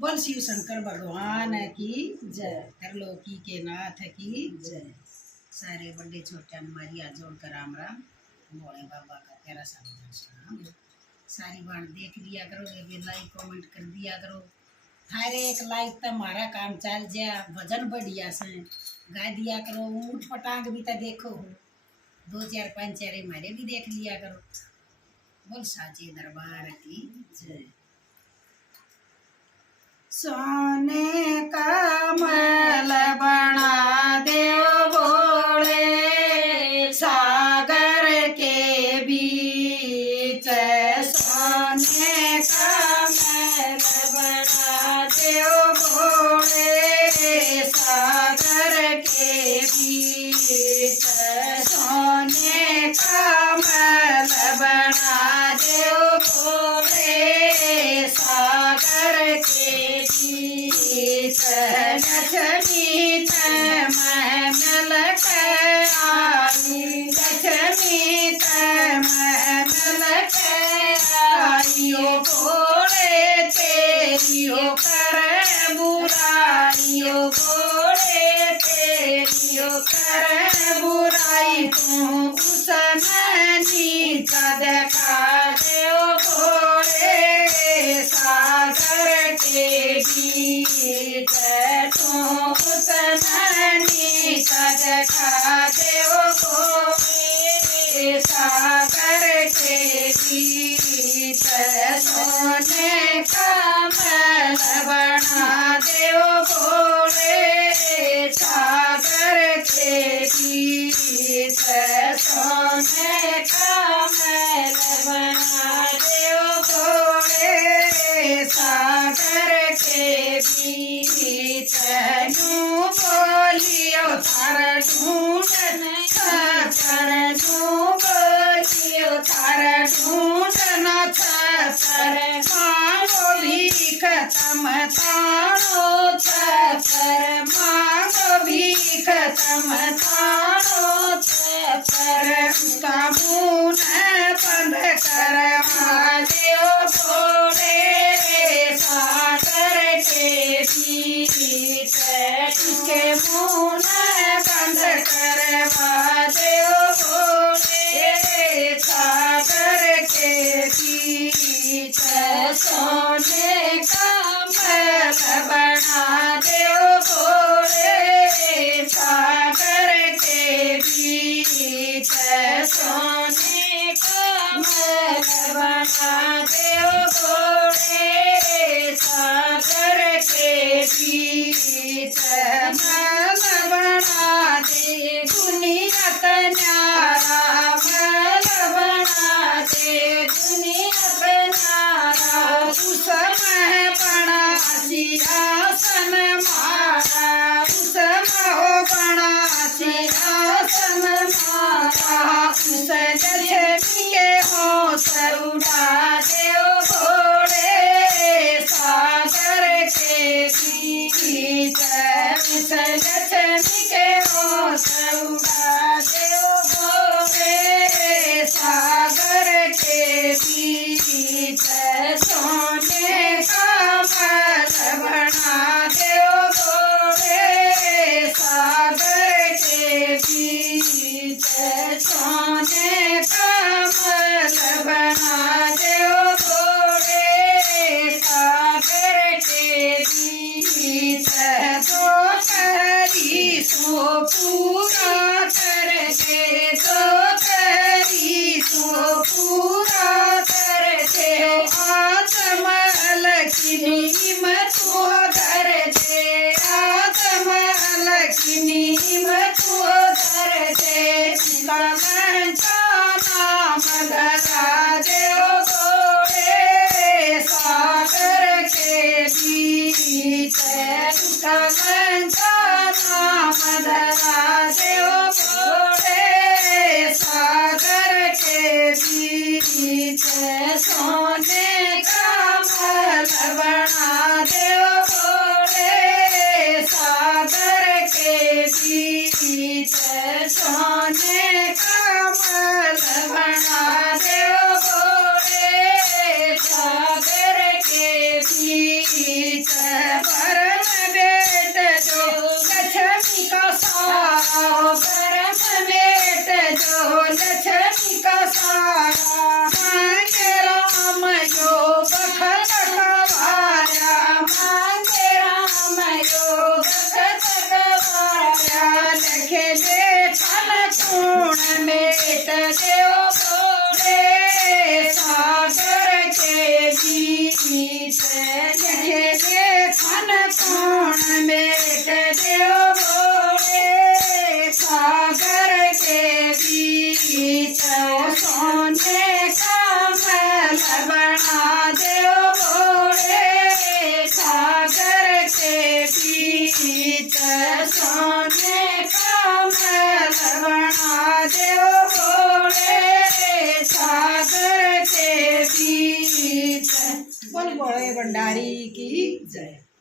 बोल शिव शंकर भगवान की जय। त्रिलोकी के नाथ की जय। सारे बड़े छोटे हमारी हाथ जोड़कर राम राम। भोले बाबा का प्यारा सा भजन सुना। सारी बात देख लिया करो, एक लाइक कमेंट कर दिया करो। थारे एक लाइक तो हमारा काम चल जा। भजन बढ़िया से गा दिया करो। ऊट पटांग भी तो देखो, दो चार पांच चारे हमारे भी देख लिया करो। बोल साचे दरबार की जय। सोने का महल बना देव भोले, सागर के बीच। सोने का महल बना देव भोले, सागर के बीच। सोने का महल बना देव भोले, सागर के बीच। लक्ष्मी महल आई, लक्ष्मी महल आइयो भोले तेरियो कर बुराइयो, भोले तेरियो कर बुराई। तू उसमें नीचा देखा देव भोले, सागर के बीच। तू उसमें नीचा देखा देव भोले, सागर के बीच। सोने का महल बना देव भोले, सागर के बीच। सोने का महल बना देव भोले, सागर के बीच। यूं बोलियो थार ढूंढन छतर, यूं बोलियो थार ढूंढन छतर। मांगो भीख तम तारो छतर, मांगो भीख तम तारो छतर। उसका मुंह बंद कर महादेव भोले, सागर के बीच। उसके मुंह बंद कर महादेव भोले, सागर के बीच। सोने का महल बना देव भोले, सागर के बीच। सोने का महल बना देव भोले, सागर के बीच। महल बना दे दुनिया न्यारा, महल बना दे दुनिया न्यारा। उसमें बना सिंहासन मारा, उसमें बना सिंहासन मारा। उस लक्ष्मी के होश उड़ा देव भोले, सागर जय।